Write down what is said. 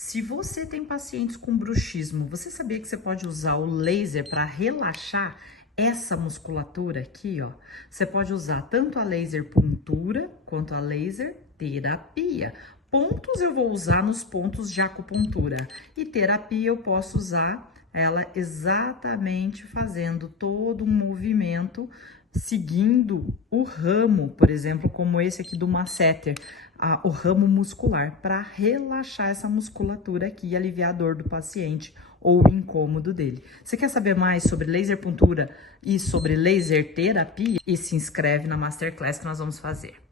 Se você tem pacientes com bruxismo, você sabia que você pode usar o laser para relaxar essa musculatura aqui, ó? Você pode usar tanto a laser puntura quanto a laser terapia. Pontos eu vou usar nos pontos de acupuntura e terapia eu posso usar ela exatamente fazendo todo um movimento seguindo o ramo, por exemplo, como esse aqui do masseter, o ramo muscular, para relaxar essa musculatura aqui e aliviar a dor do paciente ou o incômodo dele. Você quer saber mais sobre laser puntura e sobre laser terapia? E se inscreve na Masterclass que nós vamos fazer.